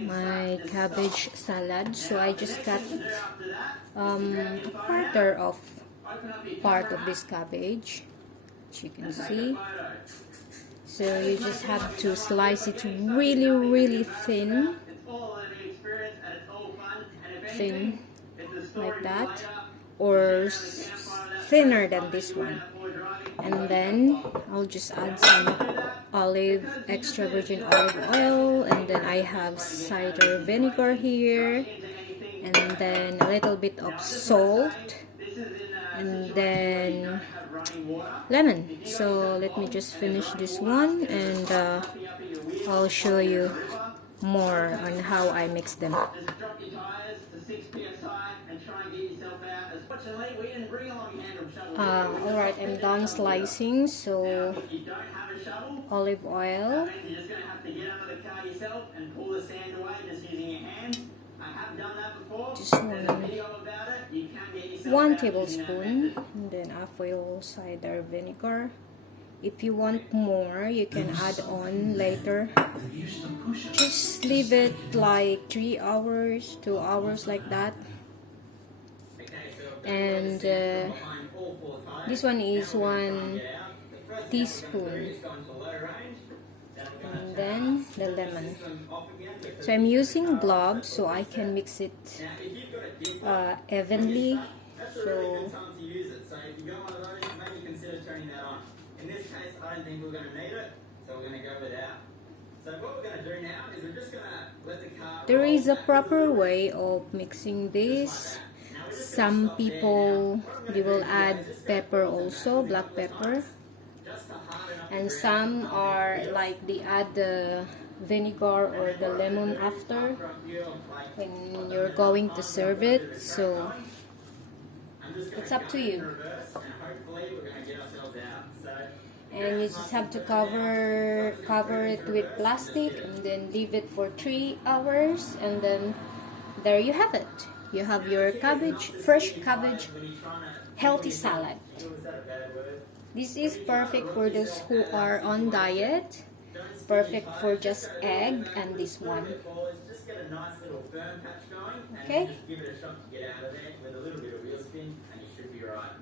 my cabbage salad. So I just got a quarter of part of this cabbage, as you can see. So you just have to slice it really thin like that, or thinner than this one. And then I'll just add some extra virgin olive oil, and then I have cider vinegar here, and then a little bit of salt, and then lemon. So let me just finish this one, and I'll show you more on how I mix them. Alright, I'm done slicing. So olive oil, just 1 tablespoon, and then apple cider vinegar. If you want more, you can add on later. Just leave it like 3 hours, 2 hours, like that. And this one is 1 teaspoon. And then the lemon. So I'm using gloves so I can mix it evenly. So in this case, I don't think we're going to need it, so we're going to go without. So what we're going to do now is we're just going to let the car... There is a proper way of mixing this. Some people, they will add pepper also, black pepper. And some are like they add the vinegar or the lemon after when you're going to serve it. So it's up to you. And you just have to cover it with plastic, and then leave it for 3 hours, and then there you have it. You have your cabbage, fresh cabbage, healthy salad. This is perfect for those who are on diet, perfect for just egg and this one. Okay? Give it a shot to get out of there with a little bit of wheel spin, and you should be right.